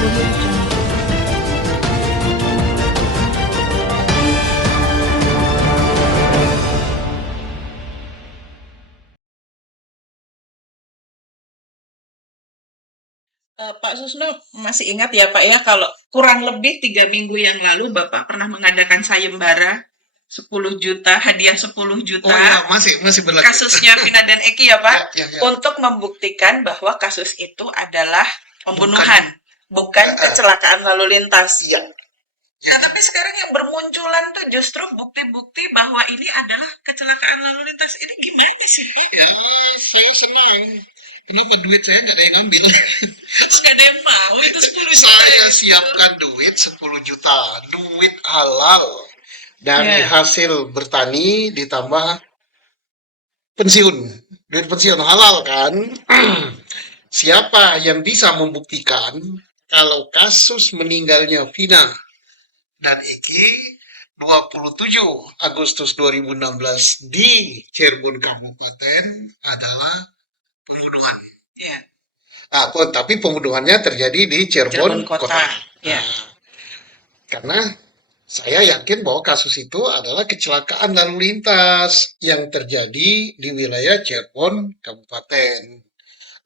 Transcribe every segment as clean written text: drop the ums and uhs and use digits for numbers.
Audio Jungle. Pak Susno masih ingat ya Pak ya, kalau kurang lebih 3 minggu yang lalu Bapak pernah mengadakan sayembara 10 juta, hadiah 10 Oh juta, ya, masih berlaku. kasusnya Vina dan Eki ya Pak, Ya. untuk membuktikan bahwa kasus itu adalah pembunuhan, bukan kecelakaan lalu lintas. Ya. Nah, tapi sekarang yang bermunculan tuh justru bukti-bukti bahwa ini adalah kecelakaan lalu lintas. Ini gimana sih? Saya senang. Kenapa duit saya nggak ada yang ambil? Terus nggak ada yang mau itu 10 juta. Saya siapkan duit 10 juta, duit halal dari hasil bertani ditambah pensiun, duit pensiun halal kan? Siapa yang bisa membuktikan kalau kasus meninggalnya Vina dan Eki 27 Agustus 2016 di Cirebon Kabupaten adalah pembunuhan. Ya. Tapi pembunuhannya terjadi di Cirebon Kota. Ya. Karena saya yakin bahwa kasus itu adalah kecelakaan lalu lintas yang terjadi di wilayah Cirebon Kabupaten.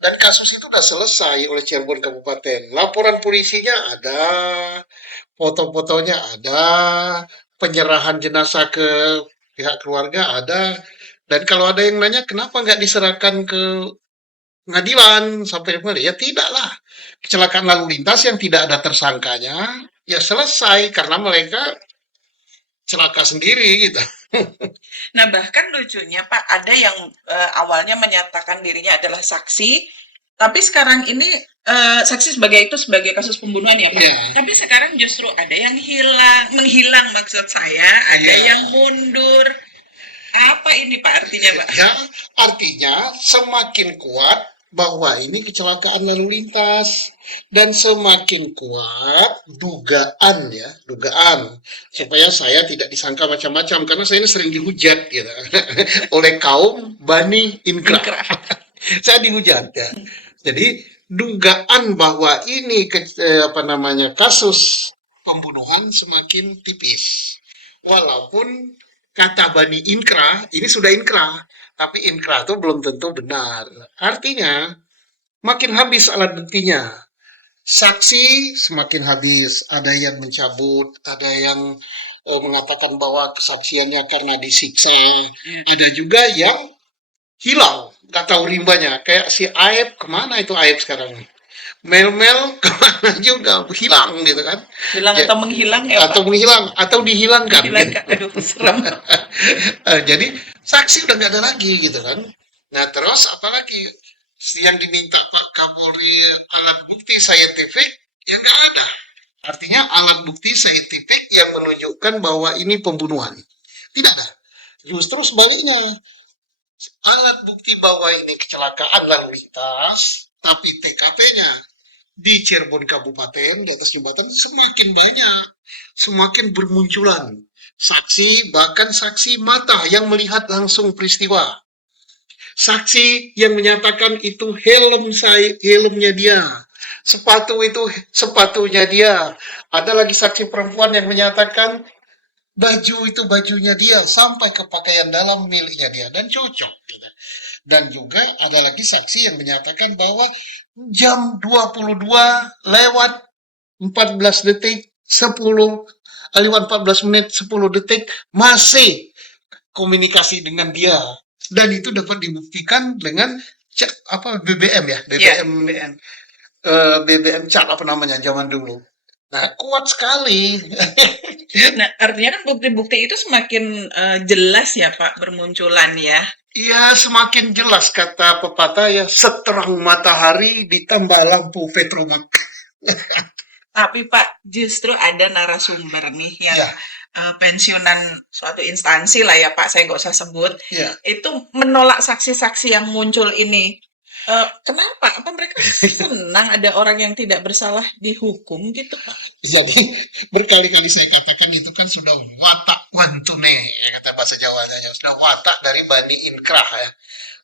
Dan kasus itu sudah selesai oleh Cirebon Kabupaten. Laporan polisinya ada, foto-fotonya ada, penyerahan jenazah ke pihak keluarga ada. Dan kalau ada yang nanya kenapa nggak diserahkan ke pengadilan sampai kemana? Ya tidaklah. Kecelakaan lalu lintas yang tidak ada tersangkanya, ya selesai karena mereka celaka sendiri gitu. Nah, bahkan lucunya Pak, ada yang awalnya menyatakan dirinya adalah saksi, tapi sekarang ini saksi sebagai kasus pembunuhan ya Pak. Ya. Tapi sekarang justru ada yang menghilang maksud saya, ada yang mundur. Apa ini Pak artinya Pak? Ya, artinya semakin kuat bahwa ini kecelakaan lalu lintas dan semakin kuat dugaan supaya saya tidak disangka macam-macam karena saya ini sering dihujat gitu oleh kaum Bani Inkrah. Saya dihujat ya. Jadi dugaan bahwa ini kasus pembunuhan semakin tipis. Walaupun kata Bani Inkrah, ini sudah inkrah, tapi inkrah itu belum tentu benar. Artinya, makin habis alat buktinya. Saksi semakin habis, ada yang mencabut, ada yang mengatakan bahwa kesaksiannya karena disiksa, ada juga yang hilang, nggak tahu rimbanya. Kayak si Aib, kemana itu Aib sekarang? Mel kemana juga hilang gitu kan? Hilang atau menghilang ya atau Pak? menghilang atau dihilangkan. Dihilangkan, aduh serem. Jadi saksi udah nggak ada lagi gitu kan. Nah terus apalagi yang diminta Pak Kapolri alat bukti saintifik ya nggak ada. Artinya alat bukti saintifik yang menunjukkan bahwa ini pembunuhan tidak ada. Justru sebaliknya, alat bukti bahwa ini kecelakaan lalu lintas tapi TKP-nya di Cirebon Kabupaten di atas jembatan semakin banyak, semakin bermunculan saksi, bahkan saksi mata yang melihat langsung peristiwa, saksi yang menyatakan itu helmnya dia, sepatu itu sepatunya dia, ada lagi saksi perempuan yang menyatakan baju itu bajunya dia sampai ke pakaian dalam miliknya dia dan cocok gitu. Dan juga ada lagi saksi yang menyatakan bahwa jam 22 lewat 14 detik 14 menit 10 detik masih komunikasi dengan dia dan itu dapat dibuktikan dengan BBM ya BBM chat apa namanya zaman dulu. Nah kuat sekali. Nah, artinya kan bukti-bukti itu semakin jelas ya Pak bermunculan ya. Iya, semakin jelas kata pepatah ya, seterang matahari ditambah lampu petromak. Tapi Pak, justru ada narasumber nih yang pensiunan suatu instansi lah ya Pak, saya nggak usah sebut, itu menolak saksi-saksi yang muncul ini. Kenapa? Apa mereka senang ada orang yang tidak bersalah dihukum gitu Pak? Jadi berkali-kali saya katakan itu kan sudah watak wantune ya, kata bahasa Jawanya, sudah watak dari Bani Inkrah ya.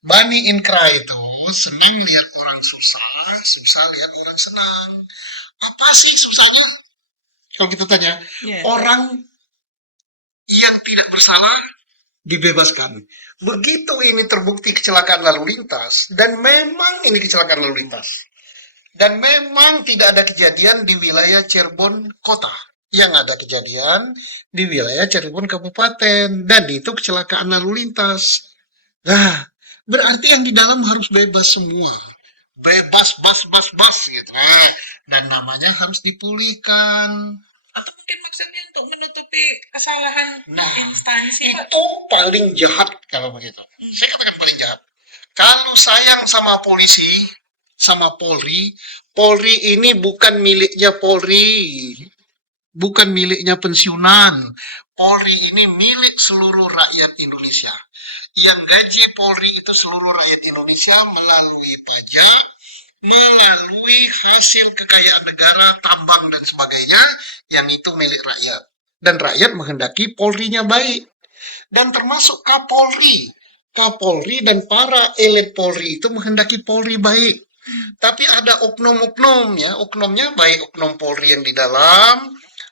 Bani Inkrah itu senang lihat orang susah lihat orang senang. Apa sih susahnya? Kalau kita tanya, Iya. orang yang tidak bersalah dibebaskan. Begitu ini terbukti kecelakaan lalu lintas, dan memang ini kecelakaan lalu lintas, dan memang tidak ada kejadian di wilayah Cirebon kota, yang ada kejadian di wilayah Cirebon kabupaten, dan itu kecelakaan lalu lintas. Nah, berarti yang di dalam harus bebas semua. Bebas, bas gitu. Nah, dan namanya harus dipulihkan. Atau mungkin maksudnya untuk menutupi kesalahan Nah, instansi, Pak? itu paling jahat kalau begitu. Saya katakan paling jahat. Kalau sayang sama polisi, sama Polri, Polri ini bukan miliknya Polri, bukan miliknya pensiunan. Polri ini milik seluruh rakyat Indonesia. Yang gaji Polri itu seluruh rakyat Indonesia melalui pajak, melalui hasil kekayaan negara, tambang dan sebagainya, yang itu milik rakyat. Dan rakyat menghendaki Polri-nya baik. Dan termasuk Kapolri. Kapolri dan para elit Polri itu menghendaki Polri baik. Tapi ada oknum-oknum ya, oknumnya baik oknum Polri yang di dalam,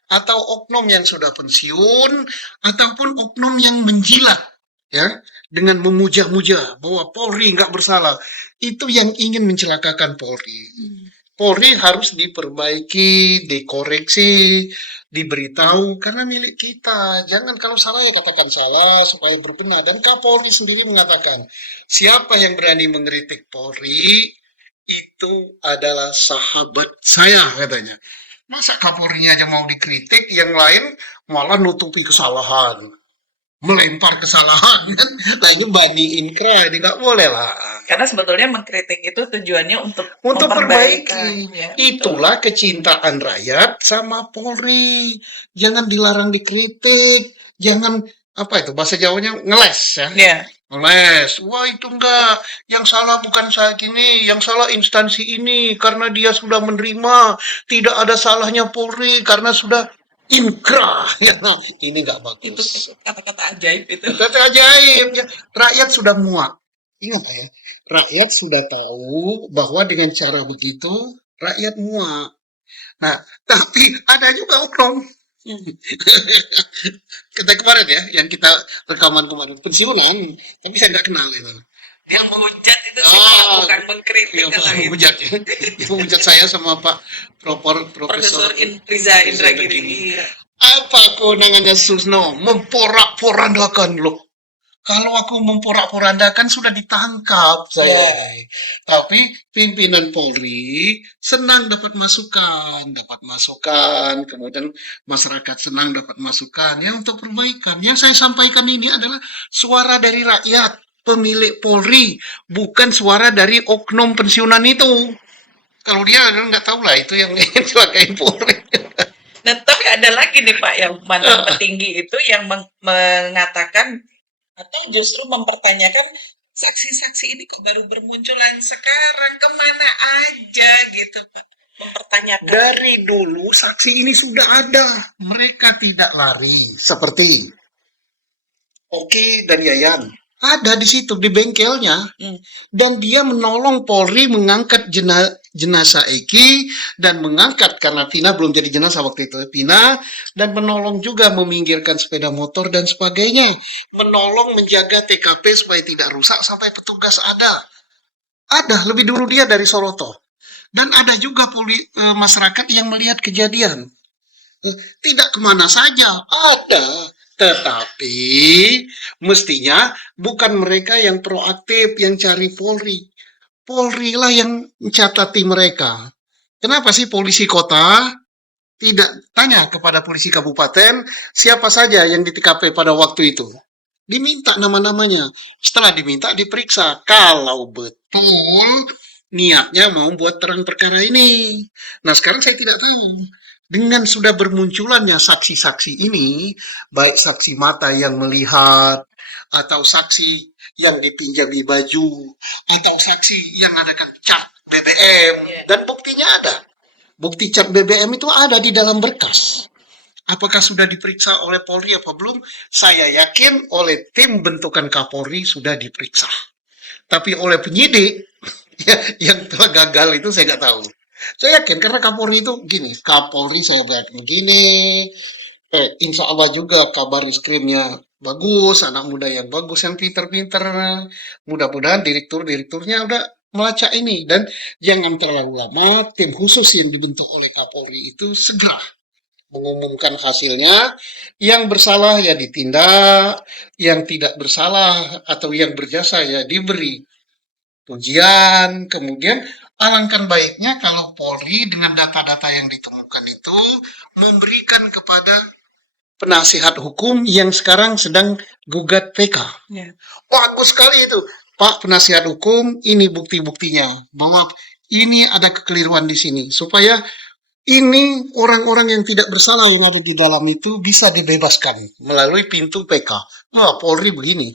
atau oknum yang sudah pensiun, ataupun oknum yang menjilat ya, dengan memuja-muja bahwa Polri nggak bersalah. Itu yang ingin mencelakakan Polri. Polri harus diperbaiki, dikoreksi, diberitahu karena milik kita. Jangan kalau salah ya katakan salah supaya berbenah. Dan Kapolri sendiri mengatakan, siapa yang berani mengkritik Polri itu adalah sahabat saya katanya. Masa Kapolrinya aja mau dikritik, yang lain malah nutupi kesalahan, melempar kesalahan kan? Nah ini bani inkra, ini nggak boleh lah. Karena sebetulnya mengkritik itu tujuannya untuk Memperbaiki. ya, Itulah kecintaan rakyat sama Polri. Jangan dilarang dikritik. Jangan apa itu bahasa Jawanya ngeles ya. ya. Ngeles. Wah itu enggak. Yang salah bukan saya gini. Yang salah instansi ini karena dia sudah menerima. Tidak ada salahnya Polri karena sudah inkrah. Ya, ini nggak Itu bagus. kata-kata ajaib itu. Kata ajaib ya. Rakyat sudah muak. Ingat ya, rakyat sudah tahu bahwa dengan cara begitu rakyat muak. Nah, tapi ada juga oknum. Kita kemarin ya, yang kita rekaman kemarin pensiunan, tapi saya nggak kenal itu. Yang menghujat itu sih Pak, Oh, bukan mengkritik yang kalau itu. menghujat ya. Yang menghujat saya sama Pak Profesor Profesor Riza Indragiri. Iya. Apa kewenangannya Susno? Memporak-porandakan loh. Kalau aku memporak-porandakan sudah ditangkap saya. Ya. Tapi pimpinan Polri senang dapat masukan, kemudian masyarakat senang dapat masukan ya untuk perbaikan. Yang saya sampaikan ini adalah suara dari rakyat, pemilik Polri, bukan suara dari oknum pensiunan itu. Kalau dia nggak tahu lah itu yang celakain Polri. Nah, tapi ada lagi nih Pak yang mantan petinggi itu yang mengatakan atau justru mempertanyakan saksi-saksi ini kok baru bermunculan sekarang, kemana aja gitu Pak. Mempertanyakan. Dari dulu saksi ini sudah ada. Mereka tidak lari. Seperti Oki dan Yayan. Ada di situ, di bengkelnya. Dan dia menolong Polri mengangkat jenazah Eki, dan mengangkat, karena Vina belum jadi jenazah waktu itu, Vina, dan menolong juga meminggirkan sepeda motor dan sebagainya. Menolong menjaga TKP supaya tidak rusak sampai petugas ada. Ada, lebih dulu dia dari Soroto. Dan ada juga masyarakat yang melihat kejadian. Tidak kemana saja, ada. Tetapi mestinya bukan mereka yang proaktif, yang cari Polri. Polri lah yang mencatati mereka. Kenapa sih polisi kota tidak tanya kepada polisi kabupaten siapa saja yang di TKP pada waktu itu? Diminta nama-namanya. Setelah diminta diperiksa. Kalau betul niatnya mau buat terang perkara ini. Nah sekarang saya tidak tahu. Dengan sudah bermunculannya saksi-saksi ini, baik saksi mata yang melihat, atau saksi yang dipinjami baju, atau saksi yang adakan cat BBM, dan buktinya ada. Bukti cat BBM itu ada di dalam berkas. Apakah sudah diperiksa oleh Polri apa belum? Saya yakin oleh tim bentukan Kapolri sudah diperiksa. Tapi oleh penyidik yang telah gagal itu saya nggak tahu. Saya yakin karena Kapolri itu gini, Kapolri saya lihat begini, insya Allah juga kabar reskrimnya bagus, anak muda yang bagus, yang pinter-pinter. Mudah-mudahan direktur-direkturnya udah melacak ini. Dan jangan terlalu lama, tim khusus yang dibentuk oleh Kapolri itu segera mengumumkan hasilnya. Yang bersalah ya ditindak, yang tidak bersalah atau yang berjasa ya diberi pujian. Kemudian alangkah baiknya kalau Polri dengan data-data yang ditemukan itu memberikan kepada penasihat hukum yang sekarang sedang gugat PK. Ya. Bagus sekali itu. Pak penasihat hukum, ini bukti-buktinya bahwa ini ada kekeliruan di sini supaya ini orang-orang yang tidak bersalah yang ada di dalam itu bisa dibebaskan melalui pintu PK. Polri begini.